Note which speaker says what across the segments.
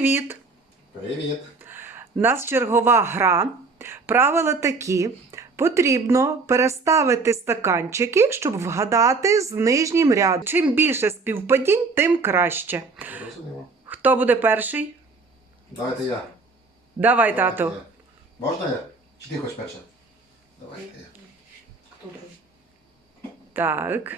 Speaker 1: Привіт!
Speaker 2: Привіт!
Speaker 1: У нас чергова гра. Правила такі. Потрібно переставити стаканчики, щоб вгадати з нижнім рядом. Чим більше співпадінь, тим краще.
Speaker 2: Розуміло.
Speaker 1: Хто буде перший?
Speaker 2: Давайте я.
Speaker 1: Давай,
Speaker 2: Давайте
Speaker 1: тату.
Speaker 2: я. Можна я? Чи ти хочеш перше? Давайте я.
Speaker 3: Хто другий?
Speaker 1: Так.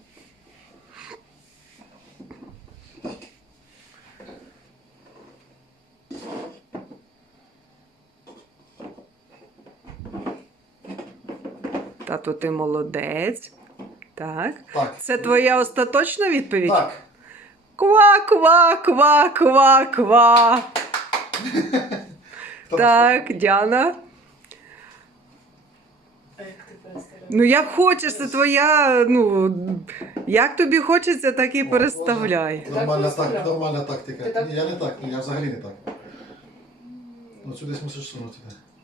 Speaker 1: Тату, ти молодець. Так.
Speaker 2: Так.
Speaker 1: Це твоя остаточна відповідь?
Speaker 2: Так.
Speaker 1: Ква, ква, ква, ква, ква.
Speaker 2: Хто
Speaker 1: Так, Діана.
Speaker 3: А як ти переставляєш?
Speaker 1: Ну, як хочеш, це твоя, як тобі хочеться, так і переставляй.
Speaker 2: Нормальна,
Speaker 3: Так розставляв?
Speaker 2: нормальна тактика.
Speaker 3: Ти так?
Speaker 2: Ні, я не так, ні, я взагалі не так. Ну сюди мусиш сунути.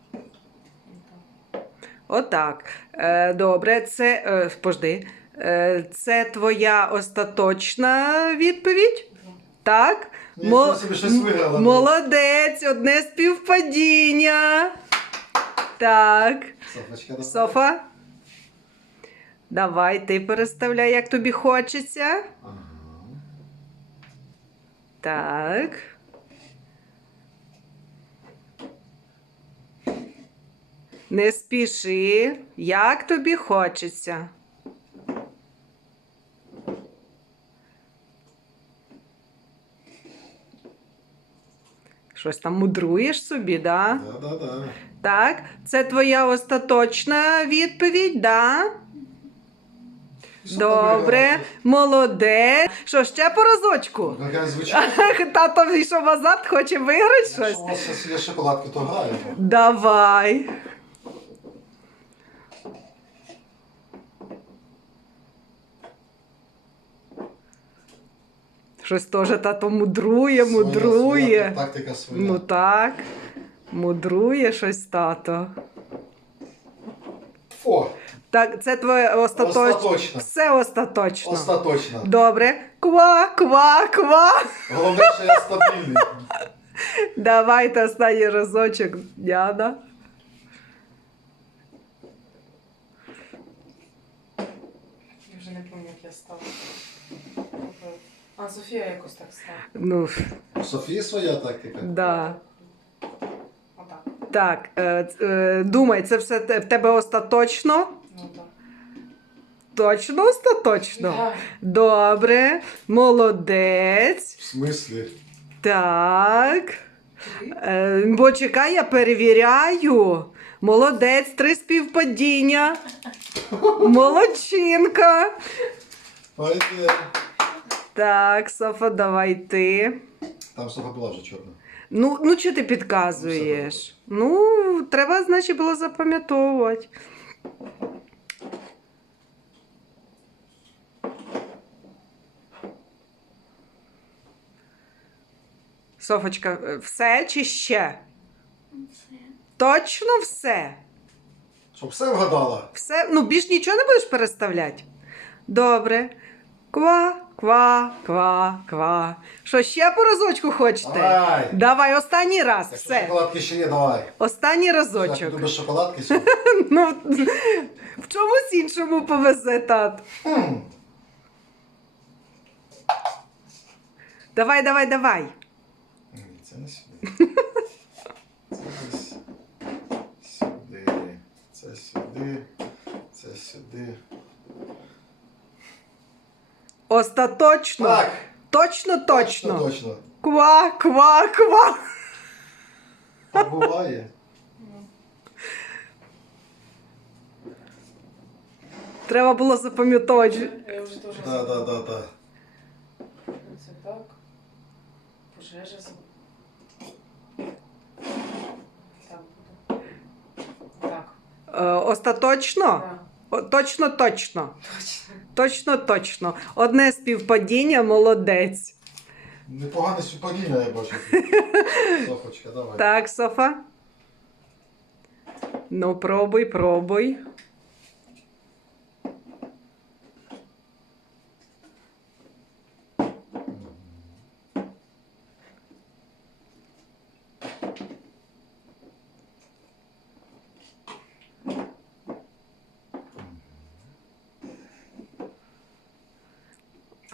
Speaker 1: Отак. Добре, пожди. Це твоя остаточна відповідь? Так?
Speaker 2: Я собі щось виграла.
Speaker 1: Молодець, одне співпадіння. Так.
Speaker 2: Софочка, давай.
Speaker 1: Софа? Давай, ти переставляй, як тобі хочеться.
Speaker 2: Ага.
Speaker 1: Так. Не спіши, як тобі хочеться. Щось там мудруєш собі, да?
Speaker 2: Да.
Speaker 1: Так, це твоя остаточна відповідь, да?
Speaker 2: Що
Speaker 1: Добре,
Speaker 2: там
Speaker 1: молодець. Що, ще по разочку?
Speaker 2: виграла? Яка звичайна.
Speaker 1: Тато вийшов назад, хоче виграти щось?
Speaker 2: Якщо у вас зараз є шоколадки, то граємо.
Speaker 1: Давай. Щось теж тато мудрує.
Speaker 2: Своя тактика своя.
Speaker 1: Ну так, мудрує щось тато.
Speaker 2: Фо.
Speaker 1: Так, це твоє
Speaker 2: Остаточно.
Speaker 1: Все остаточно.
Speaker 2: Остаточно.
Speaker 1: Добре. Ква, ква, ква.
Speaker 2: Головне, що я стабільний.
Speaker 1: Давайте останній разочок, Діана.
Speaker 3: Я вже не пам'ятаю, як я стала. А, Софія якось так стала.
Speaker 1: Ну,
Speaker 2: У Софії своя тактика.
Speaker 1: да.
Speaker 3: Отак.
Speaker 1: Так, думай, це все в тебе остаточно?
Speaker 3: Ну так.
Speaker 1: Точно остаточно?
Speaker 3: Так.
Speaker 1: Добре, молодець.
Speaker 2: В смислі?
Speaker 1: Так. Бо чекай, я перевіряю. Молодець, 3 співпадіння. Молодчинка.
Speaker 2: Пойде.
Speaker 1: Так, Софа, давай ти.
Speaker 2: Там Софа була вже чорна.
Speaker 1: Ну чого ти підказуєш? Ну, треба, значить, було запам'ятовувати. Софочка, все чи ще?
Speaker 4: Все.
Speaker 1: Точно все?
Speaker 2: Щоб все вгадала.
Speaker 1: Все? Ну, більш нічого не будеш переставляти? Добре. Ква, ква, ква, ква. Що, ще по разочку хочете?
Speaker 2: Давай.
Speaker 1: Давай, останній раз.
Speaker 2: Якщо
Speaker 1: Все.
Speaker 2: шоколадки ще є, давай.
Speaker 1: Останній
Speaker 2: Як ти
Speaker 1: разочок.
Speaker 2: любиш шоколадки сьогодні?
Speaker 1: Ну, в чомусь іншому повезе, тат. Давай, давай, давай.
Speaker 2: Ні, це не сюди. Це десь сюди. Це сюди. Це сюди.
Speaker 1: Остаточно.
Speaker 2: Так.
Speaker 1: Точно, точно.
Speaker 2: Точно.
Speaker 1: Ква, ква, ква.
Speaker 2: Так буває.
Speaker 1: Треба було запам'ятовувати.
Speaker 3: Я вже теж
Speaker 2: Да.
Speaker 3: Це так. Пожежа. Так буде. Так.
Speaker 1: Остаточно?
Speaker 3: Так.
Speaker 1: Точно, точно.
Speaker 3: Точно.
Speaker 1: Точно, точно. Одне співпадіння, молодець.
Speaker 2: Непогане співпадіння, я бачу. Софочка, давай.
Speaker 1: Так, Софа. Ну, пробуй, пробуй.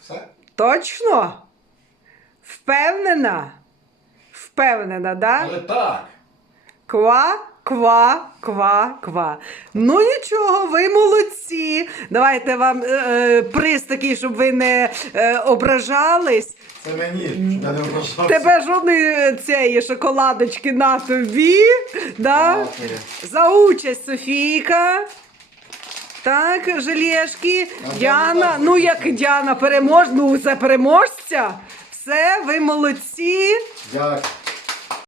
Speaker 2: Все?
Speaker 1: Точно? Впевнена? Впевнена, да?
Speaker 2: Але так.
Speaker 1: Ква, ква, ква, ква. Ну нічого, ви молодці. Давайте вам приз такий, щоб ви не ображались.
Speaker 2: Це мені, щоб я не ображався.
Speaker 1: Тебе жодної цієї шоколадочки на тобі. Да?
Speaker 2: Дякую.
Speaker 1: За участь, Софійка. Так, желешки.
Speaker 2: А
Speaker 1: Діана.
Speaker 2: так,
Speaker 1: Ну,
Speaker 2: так.
Speaker 1: як Діана переможе, ну це переможця. Все, ви молодці.
Speaker 2: Дякую.